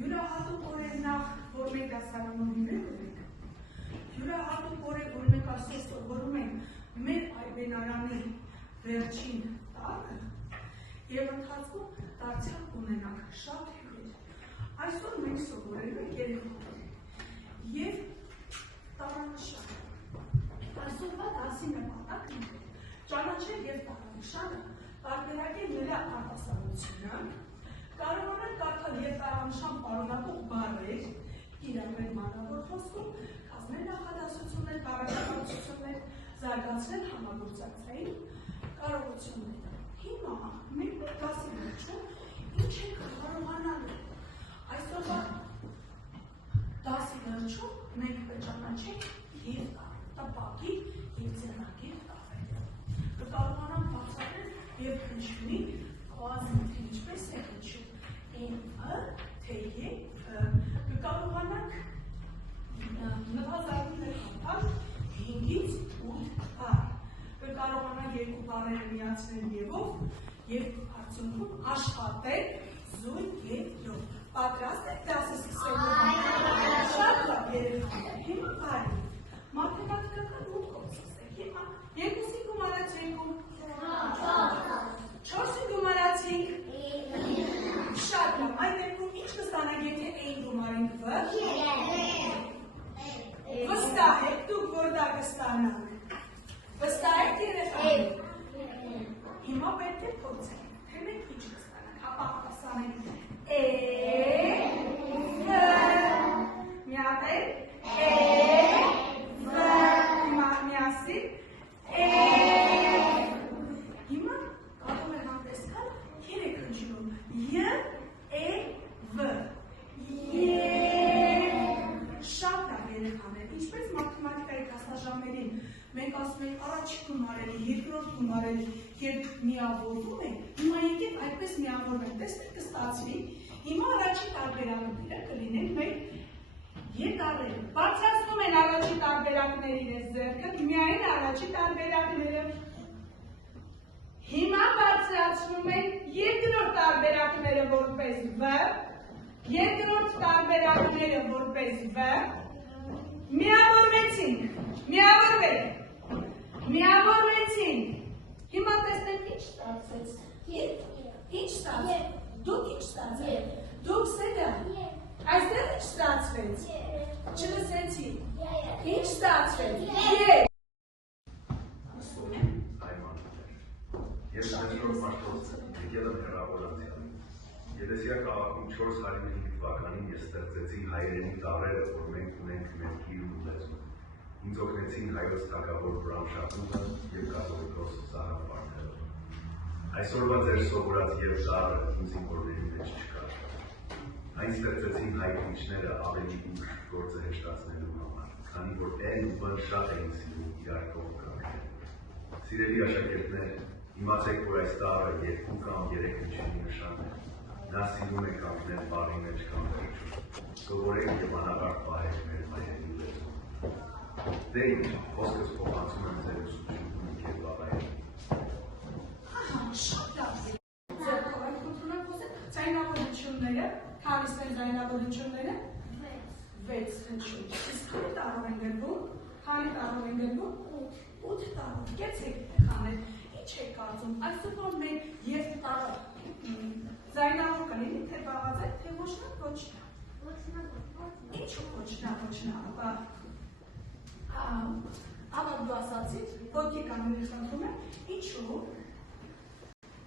Յուրահատուկ օրենախ, որ մենք դասարանում ունենք, յուրահատուկ օրեն, որ մենք այսօր սովորում ենք մեր այբենարանի վերջին տարը և ընթացքում դարձյալ ունենանք շատ հյուրեր։ Այսօր մենք սովորելու ենք երեխաներ և տարանշան։ Այսօրվա դասի նպատակն է ճանաչել և տարանշանը, տարբերակել նրա արտասանությունը, կարողանալ կարդալ և տարանշան պարունակող բառեր, իրավեր մանրավոր խոսքում, կազմել նախադասություններ, բառակապակցություններ, զարգացնել համագործակցային կարողությունները։ Հիմա մենք մեր դասի վերջում ինչ ենք կարողանալու։ Այսօրվա դասի վերջում մենք կճանաչենք և տպագիր և ձեռնագիր տառերը։ Կկարողանանք բացատրել և հնչյունի խոազին, թե ինչպես է հնչում N-ը, թե Ե-ը, կկարողանանք նվազագույն խմբալ 5-ից 8 բառ, կկարողանանք երկու բառերը միացնել և-ով և արդյունքում աշխատել զույգ և յոթ։ Պատրաստ եք դասը սկսելու։ Շատ լավ երեխաներ, հիմա բարի։ Մաթեմատիկական մուտքով սկսենք։ Հիմա 2-ի գումարած 2, 4-ի գումարած 5, շատ լավ, այդ դեպքում ինչ կստանանք, եթե A-ին գումարենք V։ Վստահ եք դուք, որ դա կստանանք։ Վստահ եք երեխաներ։ Հիմա պետք է փորձենք, թե մենք ինչ կստանանք, հապա հասանենք E, V, միատել, E, V, հիմա միասին, E, հիմա կարող է հանդեսկալ 3 հնչյուն, J, E, V, շատ լավ երեխաներ, ինչպես մաթեմատիկայի դասաժամերին մենք ասում ենք առաջի գումարելի, երկրորդ գումարելի և միավորվում ենք, հիմա եկեք այդպես միավորվենք, տեսնեք կստացվի, հիմա առաջի տարբերակները կլինեն մեր ետառերը, բարձրացնում են առաջի տարբերակներին ես ձեռքը, միայն առաջի տարբերակները, հիմա բարձրացնում են երկրորդ տարբերակները որպես V, երկրորդ տարբերակները որպես V, միավորվեցինք, միավորվեցինք, հիմա տեսնենք ինչ ստացվեց, ինչ ստացվեց, դուք ինչ ստացվեց, դուք սեդա, այստեղ ինչ ստացվեց, չլսեցի, ինչ ստացվեց, Ասում եմ այմաններ, ես այսօր մարդոց եկել եմ հեռավորանցյալ, Երեսիա քաղաքում 405 թվականին ես ստեղծեցի հայերենի տառերը, որ մենք ունենք մեր գիրուն լեզուն, ինձ օգնեցին հայոց թագավոր Բրամ Շահումը և կաթոլիկոս Սահակ Վարդերը, այսօրվա ձեր սովորած և տառը ինձ ինքորների մեջ չկա, այն ստեղծեցին հայ քիչները ավելի ուշ գործը հեշտացնելու համար, քանի որ N ու B շատ էին սիրում իրար կողմ կանգնել։ Սիրելի աշակերտներ, իմացեք, որ այս տառը 2 կամ 3 հնչյունի նշան է, նա սիրում է կանգնել բառի մեջ կամ վերջում, սովորեք և անավարտ պահեք մեր հայերենի լեզուն։ Դե ինչ, խոսքս փոխանցում եմ ձեր ուսուցչուհուն և բաբայերին։ Շատ լավ է։ Ձերքով այդ խնդրում խոսել, ձայնավոր հնչյունները, քանիսն են ձայնավոր հնչյունները։ 6 հնչյուն։ Իսկ քանի տառով են գրվում, 8 տառով։ Կեցեք երեխաներ, ինչ եք կարծում, այսօրվա մենք և տառը ձայնավոր կլինի, թե բաղաձայն, թե ոչնակ, ինչու ոչնակ, ապա դու ասացիր, ոտքի կանոնի խնդրում եմ,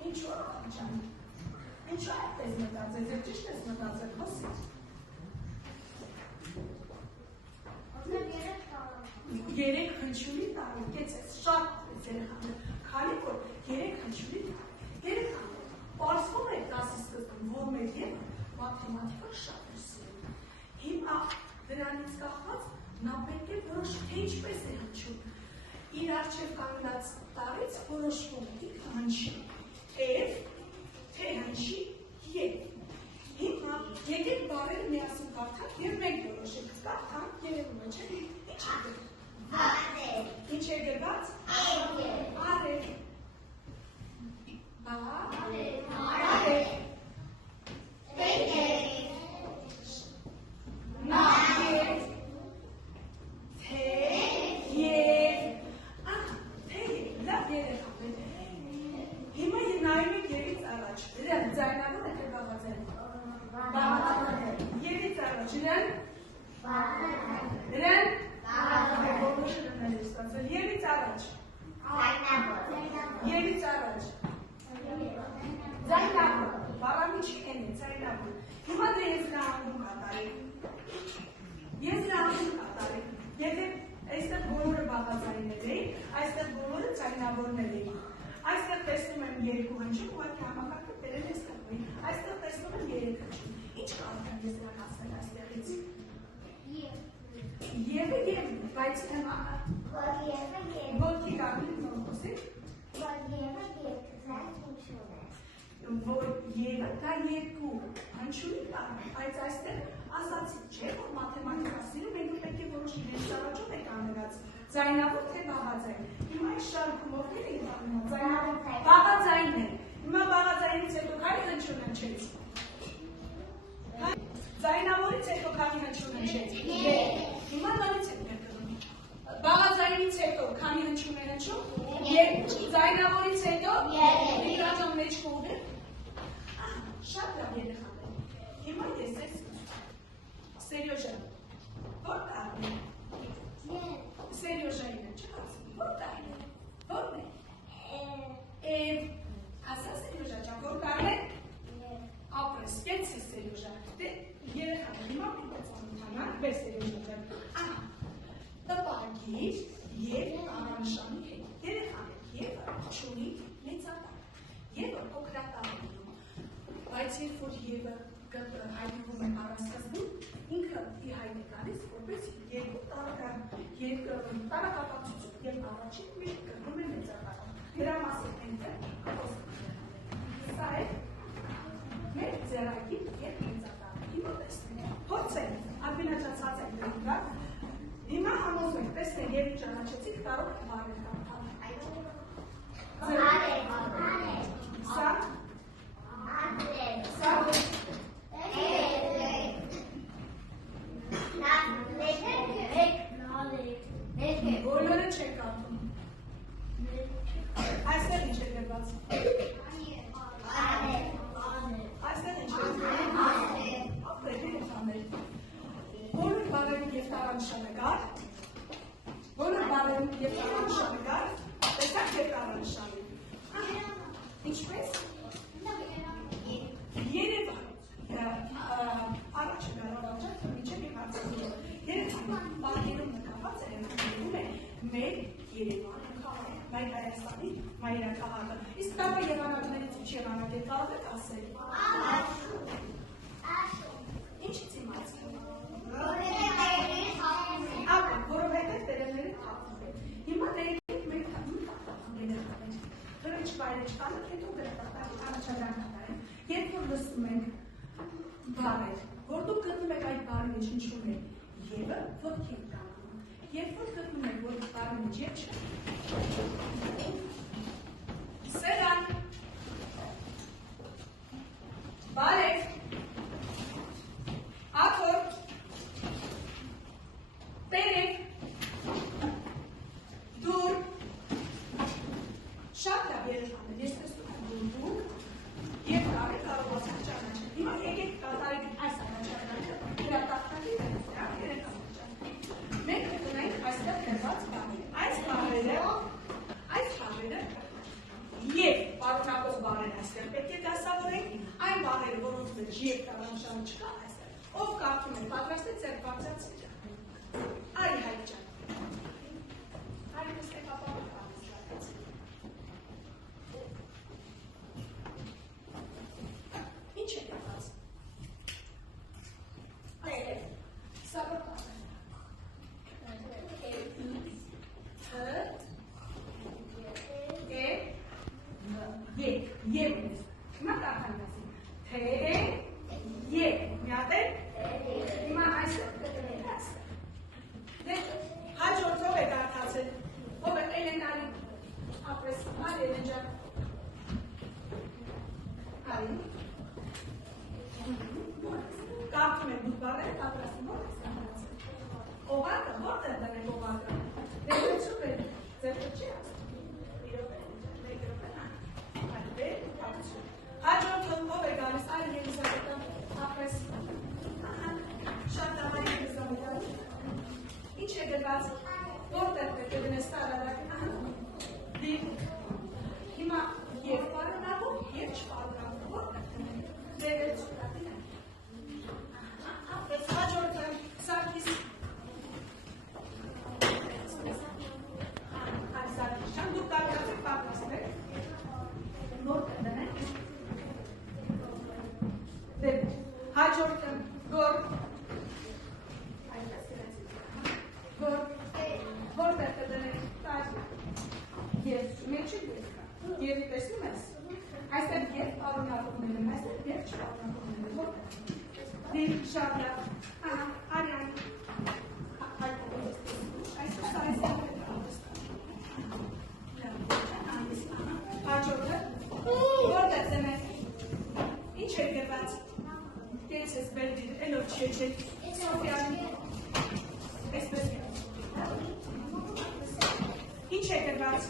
ինչու աղջան, ինչու այդպես մտածեց, և ճիշտ ես մտածել, խոսիր։ Երեք հնչյունի տառը, կեցես, շատ երեխաներ, քանի որ երեք հնչյունի երեխաներ, պարզվում է դասի սկզբում, որ մեր և մաթեմատիկան շատ ուսում։ Հիմա դրանից կախված նա պետք է որոշի, թե ինչպես է հնչում։ Իր առջև կանգնած տառից որոշվում է հնչի F, թե հնչի Ե։ Հիմա եկեք բառերը միասին կարդանք և մենք որոշենք, կարդանք երևում է, չէ՞։ Ինչ է գրված։ Արև։ Բարև։ Դրան բոլոր շրմներ է ստացել։ Եվից առաջ։ Եվից առաջ։ Ձայնավոր, բառամիջի են է, ձայնավոր։ Հիմա դե ես նրա անում կատարեք։ Ես նրա անում կատարեք։ Եթե այստեղ բոլորը բաղաձայներ էին, այստեղ բոլորը ձայնավորներ էին։ Այստեղ տեսնում եմ երկու հնչում, ուղղակի համակարգը բերել ես կապի։ Այստեղ տեսնում եմ երեք հնչում։ Ինչ կարող եմ ես նրան ասել այստեղից։ Եվը եվ, բայց ոտքի կապին նոմոսի։ Եվը դա երկու հնչունի կա, բայց այստեղ ասացի, չէ, որ մաթեմատիկա սիրում ենք պետք է որոշ իրենց առաջով եք աներած, ձայնավոր թե բաղաձայն։ Հիմա այս շարքում ովքեր ենք անում, ձայնավոր բաղաձայնն է։ Հիմա բաղաձայնից հետո քանի հնչյուն հնչեց։ Ձայնավորից հետո քանի հնչյուն հնչեց։ Հիմա նորից ենք կրկնում։ Բաղաձայնից հետո քանի հնչյուն է հնչում։ Ձայնավորից հետո միգրաժան մեջ կողը։ Շատ լավ երեխաներ։ Հիմա ես ես Սերյոժա, որ տարն է։ Սերյոժային է, չկասում, որ տարն է։ Որն է։ Ասա Սերյոժա ջան, որ տարն է։ Ապրես, կեցի Սերյոժա։ Դե երեխաներ, հիմա մենք ծանոթանանք, բեր Սերյոժա ջան։ Տպագիր և առանշանի հետ։ Երեխաներ, Եվը չունի մեծատար։ Եվը փոքրատար է։ Բայց երբ որ Եվը հայտնվում է առասկզբում, ինքը ի հայտ է գալիս, որպես երկու տարակապակցություն և առաջին միշտ կրվում է մեծատարում։ Դրա մասին Սա է մեր ձեռագիր և մեծատարը։ Հիմա տեսնենք, փորձենք, ալպինաճացած ենք դրի վրա։ Հիմա համոզում ենք, տեսնենք, երբ ճանաչեցիք, կարող եք բառեր կարդալ։ Սա բոլորը չեք ատում։ Այստեղ ինչ է գրված։ Այստեղ ինչ է գրված։ Բոլոր բառերում և տարանշանը կար։ Բոլոր բառերում և տարանշանը կար։ Տեսակ և տարանշանը։ Ինչպես։ Երևան առաջը գարավաճակ, որ միջև իմ հարցազորը երևան բարգերում նկաված է մեր Երևանը քաղաքը, մեր Հայաստանի մայրաքաղաքը։ Իսկ տապը եղանակներից ինչ եղանակ է կարող եք ասել։ Ինչից իմացել։ Որովհետև տերևները թափվում են։ Հիմա ներեք մենք թափվում Հրիչ բայրը չկանք, հետո գրապատակի առաջադրանք կատարենք։ Երբ որ լսում ենք բառեր, որ դուք գտնում եք այդ բառի մեջ ինչում է Եվը, ոտքի եք կանգնում։ Երբ որ գտնում եք, որ բառի մեջ եվ չէ։ Սերան, բարև, աթոր, տերև, դուր, շատ լավ երեխաներ, ես տեսնում եմ դուք և կարող ասեք ճանաչել։ Հիմա եկեք կատարեք այս առաջադրանքը գրատախտակի երեխաներ ճան։ Մենք կգնայինք այստեղ գրված բառեր։ Այս բառերը և պարունակող բառեր այստեղ պետք է դասավորենք, այն բառերը, որոնց մեջ և տարանշանը չկա այստեղ։ Ով կարդում է, պատրաստ է ձեր բարձրացի ջան։ Արի հայտ ջան։ Արի նստեք ապա Ինչ է դեպած։ Սա որ Եվ հիմա կարդանք ասի թե և մի հատ է հիմա այսօր կտրենք այսօր դե Հաջորդը գոր։ Գոր։ Որտեղ կդնենք, տար։ Եվ մեջը եվ կա։ Եվի տեսնում ես։ Այստեղ եվ պարունակողներ են, այստեղ եվ չպարունակողներ են, որտեղ։ Դիմ շատ լավ։ Արյան։ Այստեղ սարեսյան է Հաջորդը, որտեղ դնենք։ Ինչ է գրված։ Կեց ես բերդիր, էլով չէ, Սոֆիան։ Այսպես է։ Ինչ է գրված։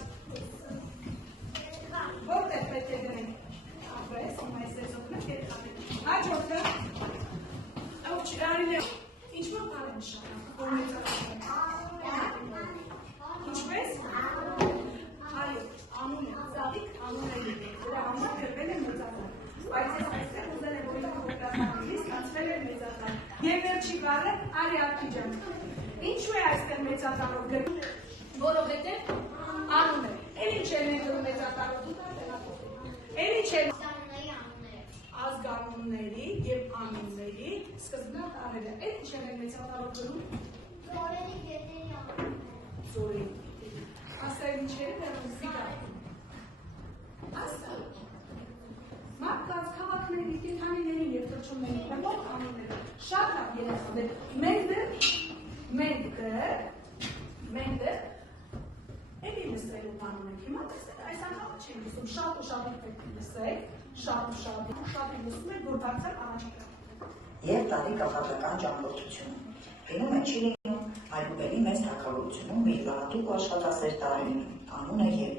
Որտեղ պետք է դնենք։ Ապրես, այս օգնեք երեխաներ։ Հաջորդը, արին է, ինչ-որ բան է նշանակում, որ մեծացնում։ Ինչպես։ Այո, անուն է, ծավիկ անուն է եղել, դրա համար գրվել է մեծատան, բայց ես այստեղ ուզել եմ, որ իմ հոգտասանալիս կանցվել է մեծատան, և վերջի բառը Արի Արկիջան, ինչու է այստեղ մեծատանով գրվում, որովհետև անուն է, էլ ինչ է ներդրում մեծատանով, էլ ինչ է ազգանունների և անունների սկզբնա տառերը, էլ ինչ է մեծատանով գրում, զորերի գետերի անունները, զորերի Ասա ինչերը դեռ զիգա։ Ասա։ Մարդկանց քաղաքների, կենդանիներին և թռչուններին բնող անունները շատ լավ երեխաներ։ Մենք դեռ էլի լսելու բանում ենք։ Հիմա տեսեք, այս անգամ չենք լսում, շատ ու շատ պետք է լսեք, շատ ու շատ լսում եք, որ դարձյալ առաջիկա։ Եվ տարի կախարդական ճամփորդությունը։ Գնում է չի լինում այլուբերի մեծ թագավորությունում մի լավատուկ աշխատասեր տարերին, անուն է Եվ։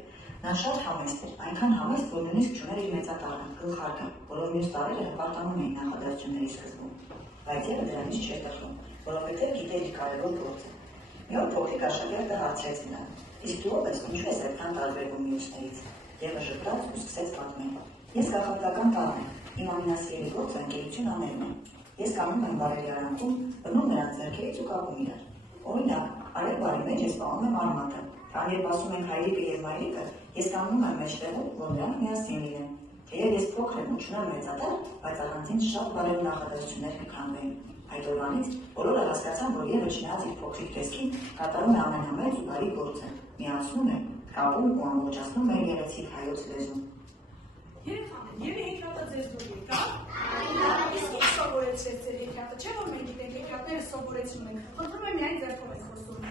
Նա շատ համեստ էր, այնքան համեստ, որ նույնիսկ չուներ իր մեծատարը, գլխարկը, բոլոր մյուս տարերը հպարտանում էին նախադասությունների սկզբում։ Բայց Եվը դրանից չէր տխրում, որովհետև գիտեր իր կարևոր գործը։ Մի օր փոքրիկ աշակերտը հարցրեց նրան. «Իսկ դու ով ես, ինչու ես այդքան տարբերվում մյուսներից»։ Եվը ժպտաց ու սկսեց պատմել. «Ես կախարդական տարր եմ, իմ ամենասիրելի գործը ընկերություն անելն է։ Ես կանում եմ բարերի արանքում, բնում նրանց ձեռքերից ու կապում իրար։ Օրինակ, արև բարի մեջ ես պահում եմ արմատը, քան երբ ասում ենք հայրիկը և մայրիկը, ես կանգնում եմ մեջտեղում, որ նրանք միասին լինեն։ Թեև ես փոքր եմ ու չունեմ մեծատար, բայց առանձին շատ բարդ նախադասություններ կքանդվեին։ Այդ օրվանից բոլորը հասկացան, որ Եվը չնայած իր փոքրիկ տեսքին կատարում է ամենամեծ ու բարի գործը, միացնում է, կապում ու ամբողջացնում մեր երեցիկ հայոց լեզուն։ Երեխաներ, Եվի հեքիաթը ձեզ դուր եկա։ Իսկ ինչ սովորեցրեց ձեր հեքիաթը, չէ՞ որ մենք գիտենք հեքիաթները սովորեցնում ենք։ Խնդրում եմ միայն ձեռքով եք խոսում։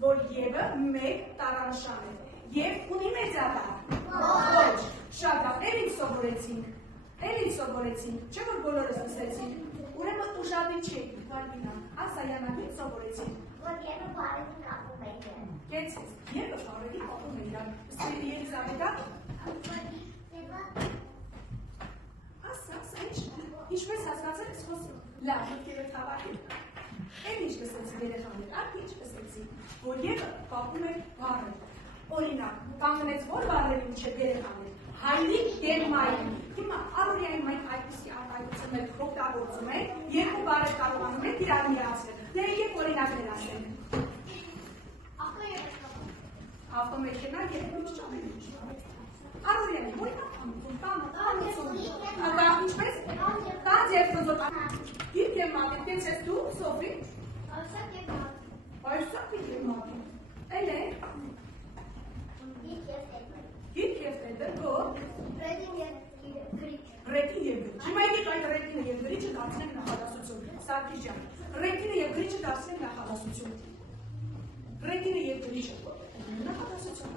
Որ Եվը մեկ տարանշան է։ Եվ ունի մեծատար։ Ոչ, շատ լավ, էլ ինչ սովորեցինք, չէ՞ որ բոլորս լսեցինք։ Ուրեմն ուժադիր չէ, Վալմինա, ասա Յանակ, ինչ սովորեցինք։ Որ Եվը բարերի կապում է իրար։ Կեցես, Եվը բարերի կապում է իրար։ Սիրելի Ելիզավետա։ Ասա, ինչպես հասկացել ես խոսում։ Լավ, մտքերը թավարկել։ Էլ ինչ լսեցի երեխաներ, արդ ինչ լսեցի, որ Եվը կապում է բառեր։ Օրինակ, կանգնեց որ բառերի միջև երեխաներ, հայրիկ և մայրիկ։ Հիմա առօրյային մենք այդպիսի արտահայտություն մենք օգտագործում ենք, երկու բառեր կարողանում ենք իրար միացնել։ Դե եկեք օրինակներ ասենք։ Ավտոմեքենա և լույս ճամփորդություն։ Առօրյային օրինակ անցում, ինչպես տանձ և խնձոր։ Գիրք և մատիվ, կենց ես դու, Սոֆի։ Այսակ և մատիվ։ Էլ է։ Գիրք և տետր, գոր։ Ռետին և գրիչ։ Հիմա եկեք այդ ռետինը և գրիչը դարձնենք նախադասություն։ Սարգիս ջան, ռետինը և գրիչը դարձնենք նախադասություն։ Ռետինը և գրիչը նախադասություն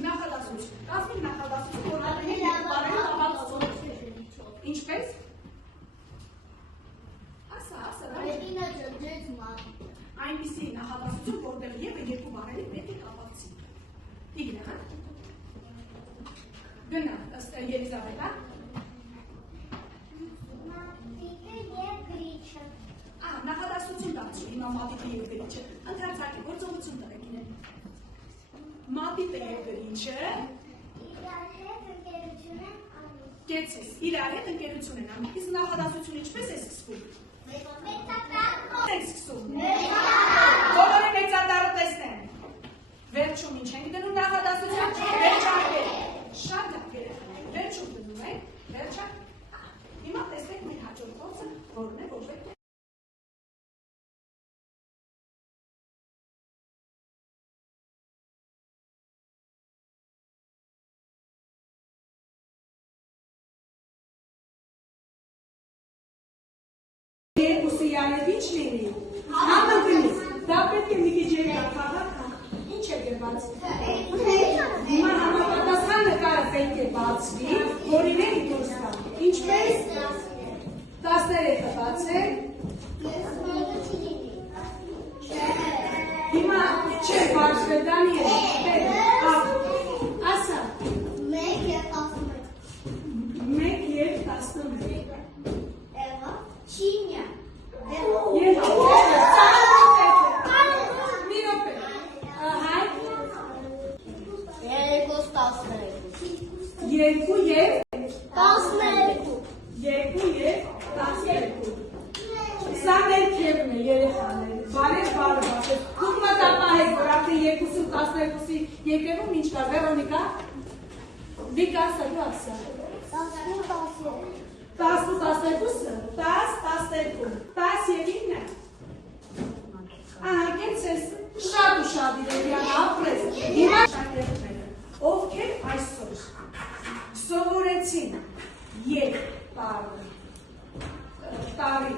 Նախադասություն, կազմին նախադասություն, որ հատենի և բարերի նախադասություն։ Ինչպես։ Ասա, այնպիսի նախադասություն, որտեղ Եվը երկու բառերի պետք է կապակցի։ Իգնա, հա։ Գնա, ըստ Ելիզավետա։ Մատիկը և գրիչը։ Նախադասություն դարձու, հիմա մատիկը և գրիչը։ Ընթերցակի, գործողություն տվեք իրեն։ Մատիկը և գրիչը։ Իրար հետ ընկերություն են անում։ Կեցես, իրար հետ ընկերություն են անում։ Իսկ նախադասություն ինչպես է սկսվում։ Մեծատարով։ Եք սկսում։ Մեծատարով։ Բոլորը մեծատարը տեսնեն։ Վերջում ինչ ենք դնում նախադասության։ Վերջարկել։ Շատ լավ երեխաներ, վերջում դնում ենք, վերջակ։ Հիմա տեսեք մեր հաջորդ գործը, որն է որ պետք է Ուսիյանեվիչ լինի, համընկնի, դա պետք է մի քիչ երկար քաղաք, ինչ է գրված։ Հիմա համապատասխան նկարը պետք է բացվի, որ իրենք դուրս գան։ Ինչպես 13 բացեք։ Հիմա չէ բացվել, Դանիել, ասա։ 1 և 11։ Չինյա։ Երկու և 12։ Սա մեր թևն է երեխաներ, բարև բարև ասեք, դուք մտապահեք, որ արդեն 2-12-ի եկևում ինչ կա, Վերոնիկա, Վիկա, ասա, դու ասա, 10-12-ը, 10-12, 10 և 9, ահա, կեցես, շատ ու շատ իրենյան ապրես, հիմա շակերտները, ովքեր այսօր սովորեցին եկ տարի